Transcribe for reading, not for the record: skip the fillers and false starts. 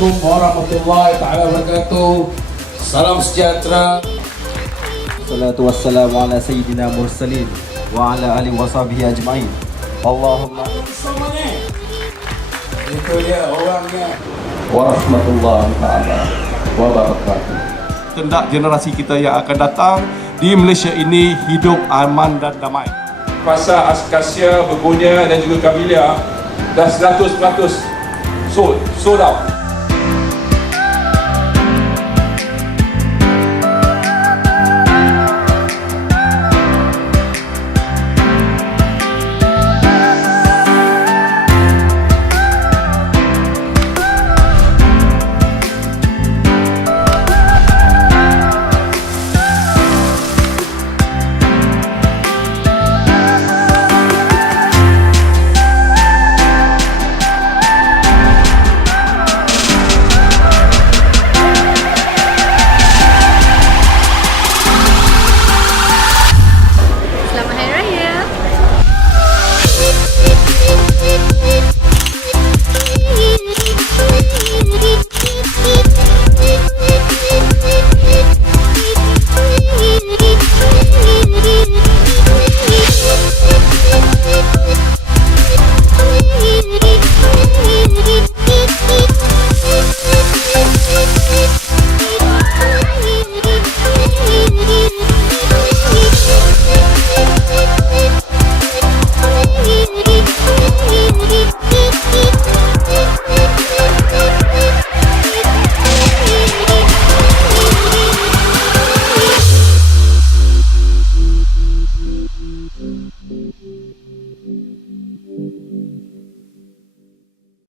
Assalamualaikum warahmatullahi wabarakatuh. Salam sejahtera. Salatu wassalamu ala sayyidina mursalin wa ala alihi wa sahbihi ajma'in. Allahumma itu dia orangnya. Warahmatullahi ta'ala wabarakatuh. Hendak generasi kita yang akan datang di Malaysia ini hidup aman dan damai. Pasar Askasia, Begonia dan juga Camellia dah 100% sold out.